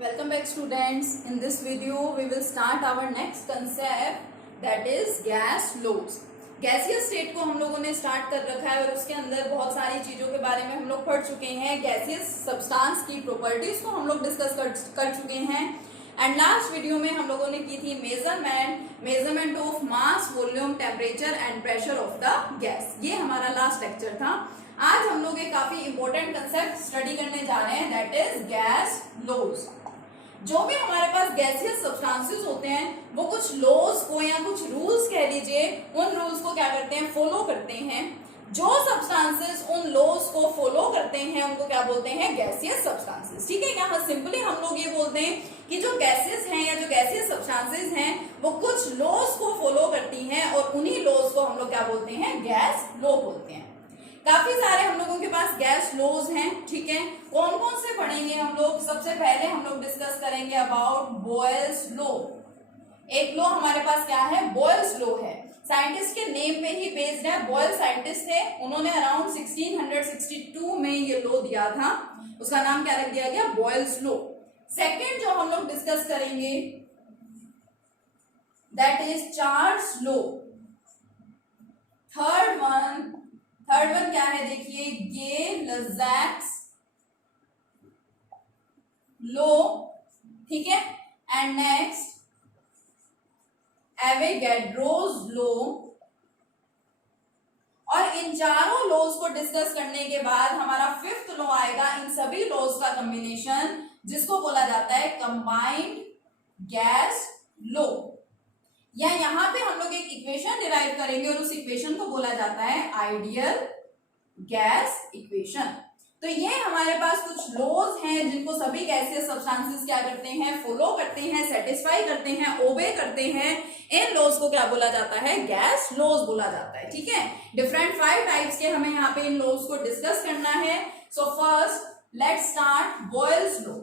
Welcome back students. In this video we will start our next concept that is gas laws. Gaseous state को हम लोगों ने start कर रखा है और उसके अंदर बहुत सारी चीजों के बारे में हम लोग पढ़ चुके हैं. गैसियस सब्सटेंस की प्रॉपर्टीज को हम लोग डिस्कस कर चुके हैं एंड लास्ट वीडियो में हम लोगों ने की थी measurement of mass, volume, temperature and pressure of the gas. ये हमारा लास्ट लेक्चर था. आज हम लोग एक काफी इंपॉर्टेंट कंसेप्ट स्टडी करने जा रहे हैं दैट इज गैस लॉज. जो भी हमारे पास गैसियस सब्सटेंसेस होते हैं वो कुछ लॉज को या कुछ रूल्स कह लीजिए, उन रूल्स को क्या करते हैं, फॉलो करते हैं. जो सब्सटेंसेस उन लॉज को फॉलो करते हैं उनको क्या बोलते हैं, गैसियस सब्सटेंसेस. ठीक है, यहाँ सिंपली हम लोग ये बोलते हैं कि जो गैसेस हैं या जो गैसियस सब्सटेंसेस हैं वो कुछ लॉज को फॉलो करती हैं और उन्हीं लॉज को हम लोग क्या बोलते हैं, गैस लॉ बोलते हैं. काफी सारे हम लोगों के पास गैस लॉज हैं. ठीक है, कौन कौन से पढ़ेंगे हम लोग. सबसे पहले हम लोग डिस्कस करेंगे अबाउट बॉयल्स लॉ. एक लॉ हमारे पास क्या है, बॉयल्स लॉ है. साइंटिस्ट के नेम पे ही बेस्ड है. बॉयल साइंटिस्ट थे, उन्होंने अराउंड 1662 में ये लॉ दिया था. उसका नाम क्या रख दिया गया, बॉयल्स लॉ. सेकेंड जो हम लोग डिस्कस करेंगे that is Charles law. Third one क्या है, देखिए गे-लज़ाक्स लॉ. ठीक है, एंड नेक्स्ट एवोगाड्रोस लॉ. और इन चारों लॉज को डिस्कस करने के बाद हमारा फिफ्थ लॉ आएगा. इन सभी लॉज का कॉम्बिनेशन जिसको बोला जाता है कंबाइंड गैस लॉ. या यहाँ पे हम लोग एक इक्वेशन डिराइव करेंगे और उस इक्वेशन को बोला जाता है आइडियल गैस इक्वेशन. तो ये हमारे पास कुछ लॉज हैं जिनको सभी गैसियस सब्सटेंसेस क्या करते हैं, फॉलो करते हैं, सेटिस्फाई करते हैं, ओबे करते हैं. इन लॉज को क्या बोला जाता है, गैस लॉज बोला जाता है. ठीक है, डिफरेंट 5 टाइप्स के हमें यहाँ पे इन लॉज को डिस्कस करना है. So first let's start Boyle's law.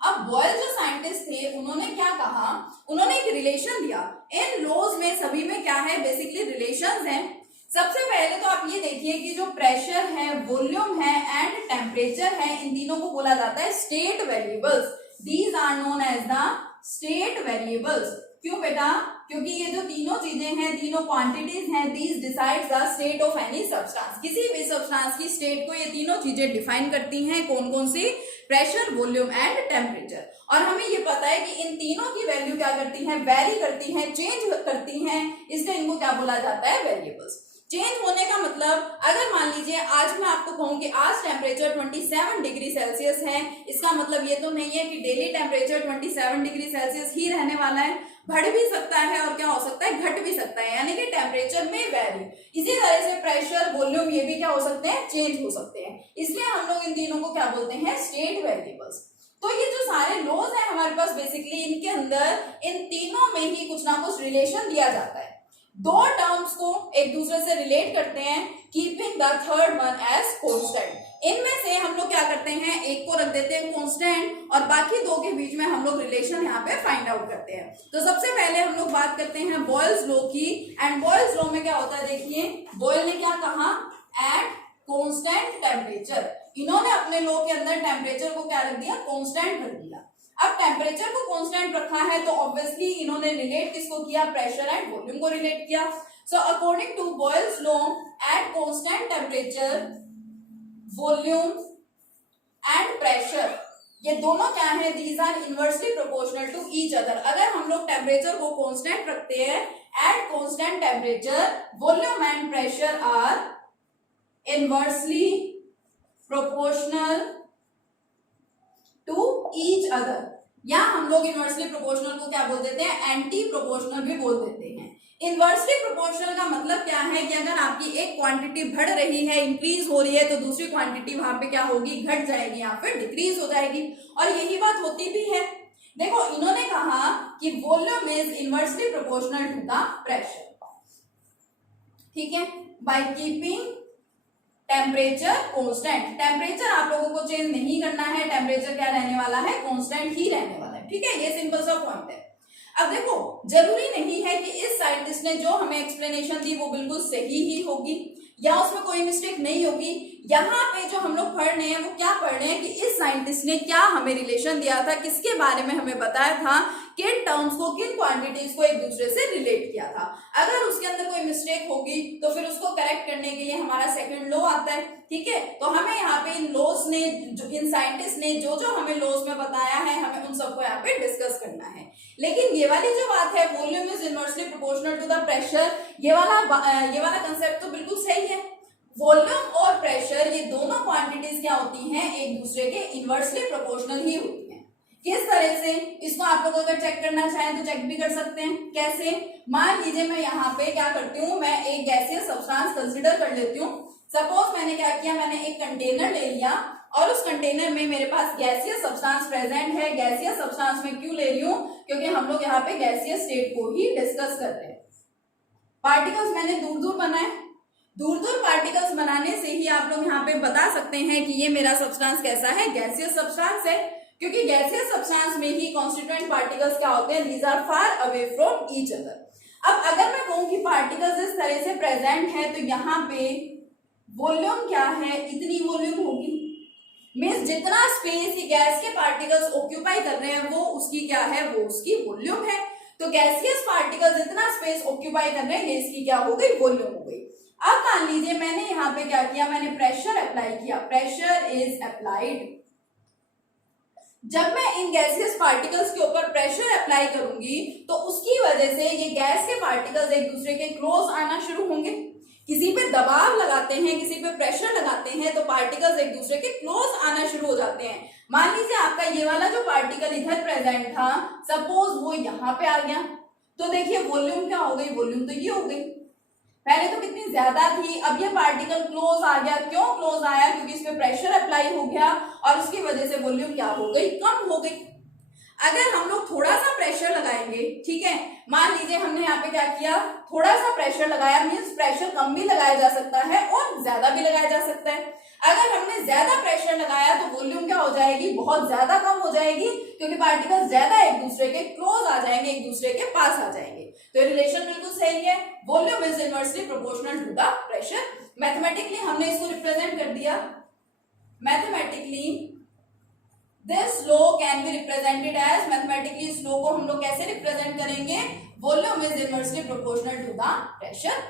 अब बॉयल जो साइंटिस्ट थे उन्होंने क्या कहा, उन्होंने एक रिलेशन दिया. इन लॉज में सभी में क्या है, बेसिकली रिलेशंस हैं. सबसे पहले तो आप ये देखिए कि जो प्रेशर है, वॉल्यूम है एंड टेम्परेचर है, इन तीनों को बोला जाता है state variables. These are known as the state variables. क्यों बेटा, क्योंकि ये जो तीनों चीजें हैं, तीनों क्वांटिटीज हैं, these decides the state of any substance. किसी भी सब्सटेंस की स्टेट को ये तीनों चीजें डिफाइन करती हैं. कौन कौन सी, प्रेशर, वॉल्यूम एंड टेम्परेचर. और हमें ये पता है कि इन तीनों की वैल्यू क्या करती है, वेरी करती है, चेंज करती हैं. इसलिए इनको क्या बोला जाता है, वेरिएबल्स. चेंज होने का मतलब, अगर मान लीजिए आज मैं आपको कहूं कि आज टेम्परेचर 27 डिग्री सेल्सियस है, इसका मतलब ये तो नहीं है कि डेली टेम्परेचर 27 डिग्री सेल्सियस ही रहने वाला है. बढ़ भी सकता है और क्या हो सकता है, घट भी सकता है, यानी कि टेम्परेचर में वैरी. इसी तरह से प्रेशर, वॉल्यूम ये भी क्या हो सकते हैं, चेंज हो सकते हैं. इसलिए हम लोग इन तीनों को क्या बोलते हैं, स्टेट वेरिएबल्स. तो ये जो सारे लॉज हैं हमारे पास, बेसिकली इनके अंदर इन तीनों में ही कुछ ना कुछ रिलेशन दिया जाता है. दो टर्म्स को एक दूसरे से रिलेट करते हैं, keeping the third one as constant. इनमें से हम लोग क्या करते हैं, एक को रख देते हैं कांस्टेंट और बाकी दो के बीच में हम लोग रिलेशन यहाँ पे फाइंड आउट करते हैं. तो सबसे पहले हम लोग बात करते हैं बॉयल्स लॉ की. एंड बॉयल्स लॉ में क्या होता है, देखिए बॉयल ने क्या कहा, एट कांस्टेंट टेम्परेचर. इन्होंने अपने लॉ के अंदर टेम्परेचर को क्या रख दिया, कांस्टेंट रख दिया. अब टेम्परेचर को कांस्टेंट रखा है तो ऑब्वियसली इन्होंने रिलेट किसको किया, प्रेशर एंड वॉल्यूम को रिलेट किया. So according to Boyle's law, at constant temperature, volume and pressure, ये दोनों क्या है, these are inversely proportional to each other. अगर हम लोग टेम्परेचर को कांस्टेंट रखते हैं, at constant temperature, volume and pressure are inversely proportional to each other. या हम लोग इनवर्सली प्रोपोर्शनल को क्या बोल देते हैं, एंटी प्रोपोर्शनल भी बोल देते हैं. इनवर्सली प्रोपोर्शनल का मतलब क्या है कि अगर आपकी एक क्वांटिटी बढ़ रही है, इंक्रीज हो रही है, तो दूसरी क्वांटिटी वहां पे क्या होगी, घट जाएगी या फिर डिक्रीज हो जाएगी. और यही बात होती भी है. देखो इन्होंने कहा कि volume is inversely proportional to the pressure. ठीक है, by keeping temperature constant. Temperature आप लोगों को चेंज नहीं करना है, टेम्परेचर क्या रहने वाला है, कांस्टेंट ही रहने वाला है. ठीक है, ये सिंपल सा पॉइंट है. अब देखो जरूरी नहीं है कि इस साइंटिस्ट ने जो हमें एक्सप्लेनेशन दी वो बिल्कुल सही ही होगी. या उसमें कोई मिस्टेक नहीं होगी। यहाँ पे जो हम लोग पढ़ रहे हैं वो क्या पढ़ रहे हैं कि इस साइंटिस्ट ने क्या हमें रिलेशन दिया था, किसके बारे में हमें बताया था, किन टर्म्स को, किन क्वांटिटीज को एक दूसरे से रिलेट किया था। अगर उसके अंदर कोई मिस्टेक होगी तो फिर उसको करेक्ट करने के लिए हमारा सेकंड लॉ आता है, ठीक है। तो हमें यहाँ पे इन लॉज ने, इन साइंटिस्ट ने जो जो हमें लॉज में बताया है, हमें उन सबको यहाँ पे डिस्कस करना है। लेकिन ये वाली जो बात है, volume is inversely proportional to the pressure, ये वाला कंसेप्ट तो बिल्कुल सही है। वॉल्यूम और प्रेशर ये दोनों क्वांटिटीज क्या होती हैं, एक दूसरे के इनवर्सली प्रोपोर्शनल ही होती हैं। किस तरह से, इसको आप लोग अगर चेक करना चाहें तो चेक भी कर सकते हैं। कैसे, मान लीजिए मैं यहाँ पे क्या करती हूँ, मैं एक गैसियस सब्सटेंस कंसीडर कर लेती हूँ। सपोज मैंने क्या किया, मैंने एक कंटेनर ले लिया और उस कंटेनर में मेरे पास गैसियस सब्सटेंस प्रेजेंट है। गैसियस सब्सटेंस में क्यों ले रही हूँ, क्योंकि हम लोग यहाँ पे गैसियस स्टेट को ही डिस्कस कर रहे हैं। पार्टिकल्स मैंने दूर दूर बनाए, दूर दूर पार्टिकल्स बनाने से ही आप लोग यहाँ पे बता सकते हैं कि ये मेरा सब्सटेंस कैसा है, गैसियस सब्सटेंस है। क्योंकि गैसियस सब्सटेंस में ही कॉन्स्टिट्यूएंट पार्टिकल्स क्या होते हैं, these are far away from each other. अब अगर मैं कहूं कि पार्टिकल्स इस तरह से प्रेजेंट है, तो यहाँ पे वॉल्यूम क्या है, इतनी वॉल्यूम होगी। मीन्स जितना स्पेस ये गैस के पार्टिकल्स ऑक्यूपाई कर रहे हैं वो उसकी क्या है, वो उसकी वॉल्यूम है। तो गैसियस पार्टिकल्स जितना स्पेस ऑक्यूपाई कर रहे हैं, ये इसकी क्या हो गई, वॉल्यूम हो गई। अब मान लीजिए मैंने यहाँ पे क्या किया, मैंने प्रेशर अप्लाई किया, प्रेशर इज अप्लाइड। जब मैं इन गैसियस पार्टिकल्स के ऊपर प्रेशर अप्लाई करूंगी तो उसकी वजह से ये गैस के पार्टिकल्स एक दूसरे के क्लोज आना शुरू होंगे। किसी पे दबाव लगाते हैं, किसी पे प्रेशर लगाते हैं तो पार्टिकल्स एक दूसरे के क्लोज आना शुरू हो जाते हैं। मान लीजिए आपका ये वाला जो पार्टिकल इधर प्रेजेंट था, सपोज वो यहाँ पे आ गया, तो देखिए वॉल्यूम क्या हो गई, वॉल्यूम तो ये हो गई। पहले तो कितनी ज्यादा थी, अब ये पार्टिकल क्लोज आ गया। क्यों क्लोज आया, क्योंकि इस पे प्रेशर अप्लाई हो गया और उसकी वजह से वॉल्यूम क्या हो गई, कम हो गई। अगर हम लोग थोड़ा सा प्रेशर लगाएंगे, ठीक है, मान लीजिए हमने यहाँ पे क्या किया, थोड़ा सा प्रेशर लगाया, मीन्स प्रेशर कम भी लगाया जा सकता है और ज्यादा भी लगाया जा सकता है। अगर हमने ज्यादा प्रेशर लगाया तो वॉल्यूम क्या हो जाएगी, बहुत ज्यादा कम हो जाएगी, क्योंकि पार्टिकल्स ज्यादा एक दूसरे के क्लोज आ जाएंगे, एक दूसरे के पास आ जाएंगे। तो रिलेशन बिल्कुल सही है, volume is inversely proportional to the pressure. Mathematically हमने इसको रिप्रेजेंट कर दिया। Mathematically this law can be represented as, mathematically इस लॉ को हम लोग कैसे रिप्रेजेंट करेंगे, volume is inversely proportional to the pressure.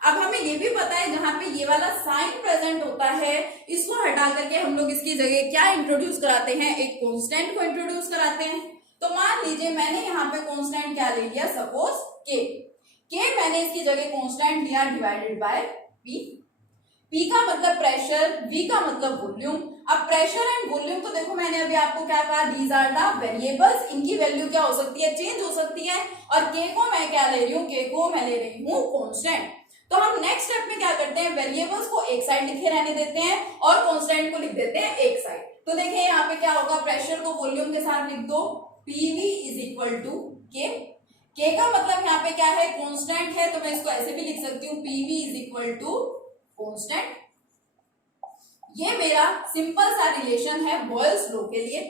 अब हमें ये भी पता है जहां पे ये वाला साइन प्रेजेंट होता है, इसको हटा करके हम लोग इसकी जगह क्या इंट्रोड्यूस कराते हैं, एक कांस्टेंट को इंट्रोड्यूस कराते हैं। तो मान लीजिए मैंने यहाँ पे कांस्टेंट क्या ले लिया, सपोज के मैंने इसकी जगह कांस्टेंट लिया डिवाइडेड बाय पी। पी का मतलब प्रेशर, वी का मतलब वॉल्यूम। अब प्रेशर एंड वॉल्यूम तो देखो मैंने अभी आपको क्या कहा, दीज आर द वेरिएबल्स, इनकी वैल्यू क्या हो सकती है, चेंज हो सकती है। और के को मैं क्या ले रही हूँ, के को मैं ले रही हूँ कांस्टेंट। तो हम नेक्स्ट स्टेप में क्या करते हैं, वेरिएबल्स को एक साइड लिखे रहने देते हैं और कांस्टेंट को लिख देते हैं एक साइड। तो देखिए यहाँ पे क्या होगा, प्रेशर को वॉल्यूम के साथ लिख दो, पीवी इज इक्वल टू के। के का मतलब यहाँ पे क्या है, कांस्टेंट है, तो मैं इसको ऐसे भी लिख सकती हूँ, PV is equal to constant. ये मेरा सिंपल सा रिलेशन है बॉयल्स लॉ के लिए।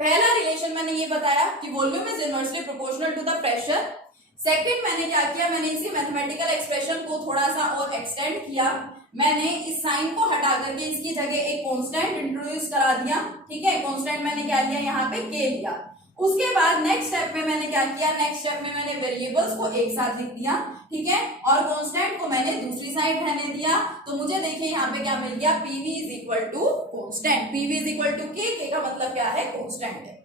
पहला रिलेशन मैंने ये बताया कि volume is inversely proportional to the pressure. Second मैंने क्या किया, मैंने इसी मैथमेटिकल एक्सप्रेशन को थोड़ा सा और एक्सटेंड किया। मैंने इस साइन को हटा करके इसकी जगह एक कांस्टेंट इंट्रोड्यूस करा दिया, ठीक है। कांस्टेंट मैंने क्या लिया, यहाँ पे के लिया। उसके बाद नेक्स्ट स्टेप में मैंने क्या किया, नेक्स्ट स्टेप में मैंने वेरिएबल्स को एक साथ लिख दिया, ठीक है, और कांस्टेंट को मैंने दूसरी साइड रहने दिया। तो मुझे देखिए यहाँ पे क्या मिल गया, PV is equal to constant. PV is equal to K का मतलब क्या है, कांस्टेंट है।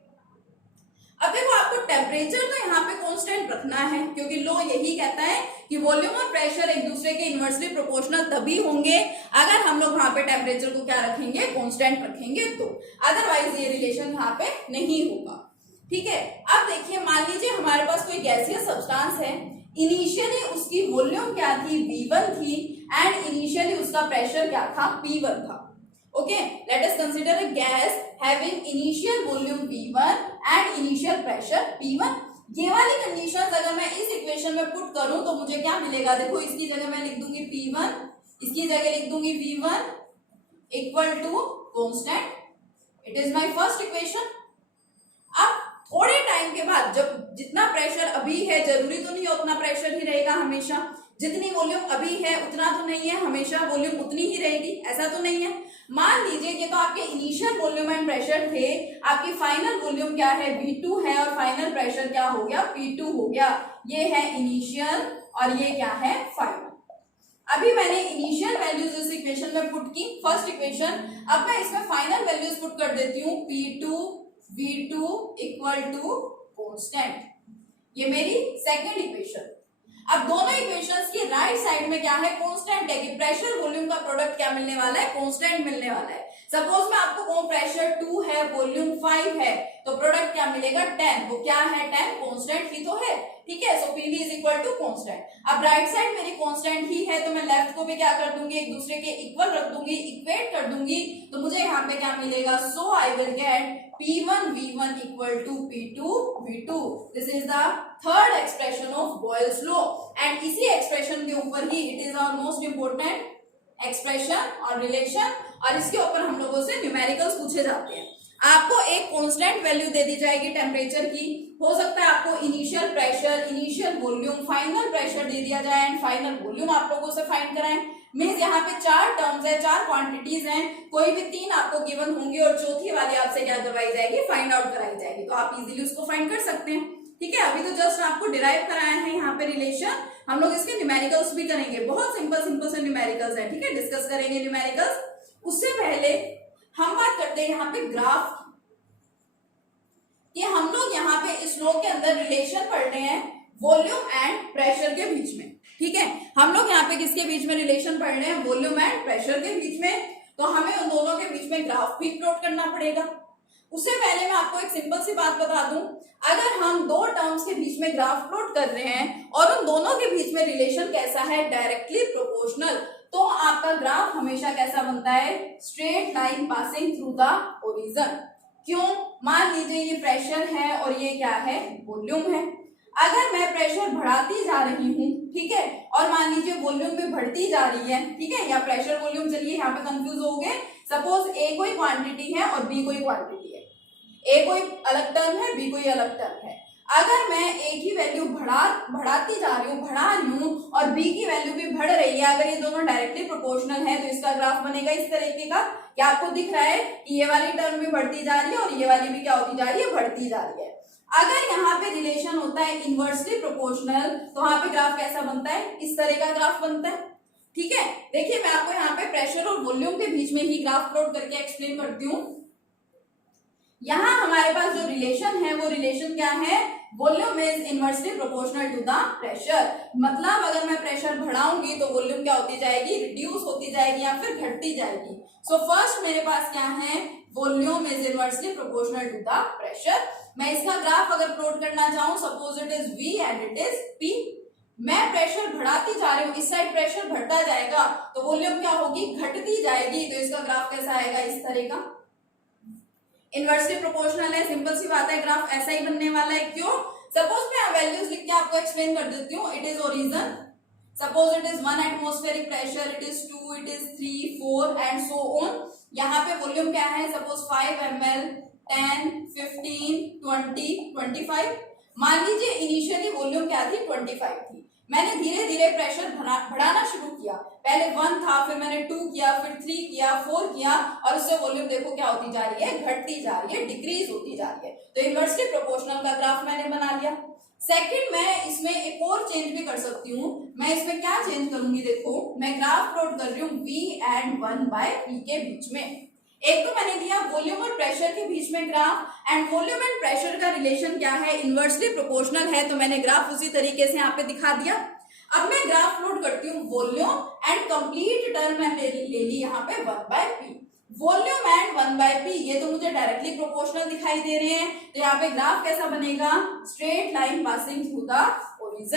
अब देखो आपको टेम्परेचर तो यहाँ पे कांस्टेंट रखना है, क्योंकि लॉ यही कहता है कि वॉल्यूम और प्रेशर एक दूसरे के इनवर्सली प्रोपोर्शनल तभी होंगे अगर हम लोग वहां पे टेम्परेचर को क्या रखेंगे, कांस्टेंट रखेंगे, तो अदरवाइज ये रिलेशन यहाँ पे नहीं होगा, ठीक है। अब देखिए मान लीजिए हमारे पास कोई गैसियस सब्सटेंस है, इनिशियली उसकी वॉल्यूम क्या थी, V1 थी, एंड इनिशियली उसका प्रेशर क्या था, P1 था। Okay, let us consider a gas having initial volume V1 and initial pressure P1. ये वाली कंडीशंस अगर मैं इस इक्वेशन में पुट करूं तो मुझे क्या मिलेगा, देखो इसकी जगह मैं लिख दूंगी P1, इसकी जगह लिख दूंगी V1 equal to constant. It is my first equation. अब थोड़े टाइम के बाद जब जितना प्रेशर अभी है, जरूरी तो नहीं उतना प्रेशर ही रहेगा हमेशा, जितनी वॉल्यूम अभी है उतना तो नहीं है, हमेशा वॉल्यूम उतनी ही रहेगी, ऐसा तो नहीं है। मान लीजिए कि तो आपके इनिशियल वॉल्यूम एंड प्रेशर थे, आपकी फाइनल वॉल्यूम क्या है, V2 है, और फाइनल प्रेशर क्या हो गया, P2 हो गया। ये है इनिशियल और ये क्या है, फाइनल। अभी मैंने इनिशियल वैल्यूज इस इक्वेशन में पुट की, फर्स्ट इक्वेशन। अब मैं इसमें फाइनल वैल्यूज पुट कर देती हूँ, P2 V2 equal to constant. ये मेरी सेकेंड इक्वेशन। अब दोनों इक्वेशंस की राइट साइड में क्या है, कांस्टेंट है कि प्रेशर वॉल्यूम का प्रोडक्ट क्या मिलने वाला है, कांस्टेंट मिलने वाला है। सपोज में आपको कहूं प्रेशर 2 है, वॉल्यूम 5 है, तो प्रोडक्ट क्या मिलेगा, 10। वो क्या है, 10 कांस्टेंट ही तो है, ठीक है। So PV is equal to constant. अब राइट साइड मेरी कांस्टेंट ही है, तो मैं लेफ्ट को भी क्या कर दूंगी, एक दूसरे के इक्वल रख दूंगी, इक्वेट कर दूंगी, तो मुझे यहाँ पे क्या मिलेगा, so I will get P1 V1 equal to P2 V2. This is the third expression of Boyle's law. And इसी expression के ऊपर ही it is our most important expression और relation, और इसके ऊपर हम लोगों से न्यूमेरिकल्स पूछे जाते हैं। आपको एक कांस्टेंट वैल्यू दे दी जाएगी टेम्परेचर की, हो सकता है आपको initial pressure, initial volume, final pressure दे दिया जाए एंड फाइनल वॉल्यूम आप लोगों से फाइंड कराएं। मींस यहाँ पे 4 टर्म्स है, 4 क्वांटिटीज हैं, कोई भी 3 आपको गिवन होंगी और चौथी वाली आपसे क्या करवाई जाएगी, फाइंड आउट कराई जाएगी। तो आप इजीली उसको फाइंड कर सकते हैं, ठीक है। अभी तो जस्ट आपको डिराइव कराया है यहाँ पे रिलेशन, हम लोग इसके न्यूमेरिकल्स भी करेंगे, बहुत सिंपल से न्यूमेरिकल्स है, ठीक है, डिस्कस करेंगे न्यूमेरिकल्स। उससे पहले हम बात करते हैं यहाँ पे ग्राफ कि हम लोग यहाँ पे इस लॉ के अंदर रिलेशन पढ़ रहे हैं वॉल्यूम एंड प्रेशर के बीच में, ठीक है। हम लोग यहाँ पे किसके बीच में रिलेशन पढ़ रहे हैं, वॉल्यूम एंड प्रेशर के बीच में, तो हमें उन दोनों के बीच में ग्राफ भी प्लॉट करना पड़ेगा। उससे पहले मैं आपको एक सिंपल सी बात बता दूं, अगर हम दो टर्म्स के बीच में ग्राफ प्लॉट कर रहे हैं और उन दोनों के बीच में रिलेशन कैसा है, डायरेक्टली प्रोपोर्शनल, तो आपका ग्राफ हमेशा कैसा बनता है, straight line passing through the origin. क्यों, मान लीजिए ये प्रेशर है और ये क्या है, वॉल्यूम है। अगर मैं प्रेशर बढ़ाती जा रही हूँ, ठीक है, और मान लीजिए वॉल्यूम भी बढ़ती जा रही है, ठीक है, या प्रेशर वॉल्यूम, चलिए यहाँ पे कंफ्यूज हो गए। सपोज ए कोई क्वांटिटी है और बी कोई क्वांटिटी है, ए कोई अलग टर्म है, बी कोई अलग टर्म है। अगर मैं ए की वैल्यू बढ़ाती जा रही हूँ और बी की वैल्यू भी बढ़ रही है, अगर ये दोनों डायरेक्टली प्रोपोर्शनल है, तो इसका ग्राफ बनेगा इस तरीके का। क्या आपको दिख रहा है कि ये वाली टर्म भी बढ़ती जा रही है और ये वाली भी क्या होती जा रही है, बढ़ती जा रही है। अगर यहाँ पे रिलेशन होता है इनवर्सली प्रोपोर्शनल, तो वहां पे ग्राफ कैसा बनता है, इस तरह का ग्राफ बनता है, ठीक है। देखिए मैं आपको यहाँ पे प्रेशर और वॉल्यूम के बीच में ही ग्राफ प्लॉट करके एक्सप्लेन करती हूँ। यहाँ हमारे पास जो रिलेशन है वो रिलेशन क्या है, volume is inversely proportional to the pressure. मतलब अगर मैं प्रेशर बढ़ाऊंगी तो वॉल्यूम क्या होती जाएगी, रिड्यूस होती जाएगी या फिर घटती जाएगी। सो फर्स्ट मेरे पास क्या है, volume is inversely proportional to the pressure. मैं इसका ग्राफ अगर प्लॉट करना चाहूं, suppose it is V and it is P, मैं प्रेशर बढ़ाती जा रही हूँ, इस साइड प्रेशर बढ़ता जाएगा तो वॉल्यूम क्या होगी, घटती जाएगी, तो इसका ग्राफ कैसा आएगा, इस तरह का, इनवर्सली प्रोपोर्शनल है, सिंपल सी बात है, ग्राफ ऐसा ही बनने वाला है। क्यों, सपोज मैं वैल्यूज लिख के आपको एक्सप्लेन कर देती हूँ। It is origin, suppose it is 1 atmospheric pressure, it is 2, it is 3, 4 and so on. यहाँ पे वॉल्यूम क्या है, सपोज 5 ml, 10, 15, 20, 25। मान लीजिए इनिशियली वॉल्यूम क्या थी, 25 थी, मैंने धीरे धीरे प्रेशर बढ़ाना शुरू किया, पहले 1 था, फिर मैंने 2 किया, फिर 3 किया, 4 किया, और उससे वॉल्यूम देखो क्या होती जा रही है, घटती जा रही है, डिक्रीज होती जा रही है। तो इनवर्सली प्रोपोर्शनल का ग्राफ मैंने बना लिया। सेकंड, मैं इसमें एक और चेंज भी कर सकती हूँ। मैं इसमें क्या चेंज करूंगी, देखो मैं ग्राफ प्लॉट कर रही हूँ V एंड 1/P के बीच में। एक तो मैंने दिया वॉल्यूम और प्रेशर के बीच में graph, and volume and pressure का रिलेशन क्या है, इनवर्सली प्रोपोर्शनल है, तो मैंने ग्राफ उसी तरीके से यहाँ पे दिखा दिया। अब मैं ग्राफ प्लॉट करती हूँ वॉल्यूम एंड कंप्लीट टर्म मैंने ले ली यहाँ पे 1/P। वॉल्यूम एंड 1/P ये तो मुझे डायरेक्टली प्रोपोर्शनल दिखाई दे रहे हैं, तो यहाँ पे ग्राफ कैसा बनेगा, straight line passing through the origin.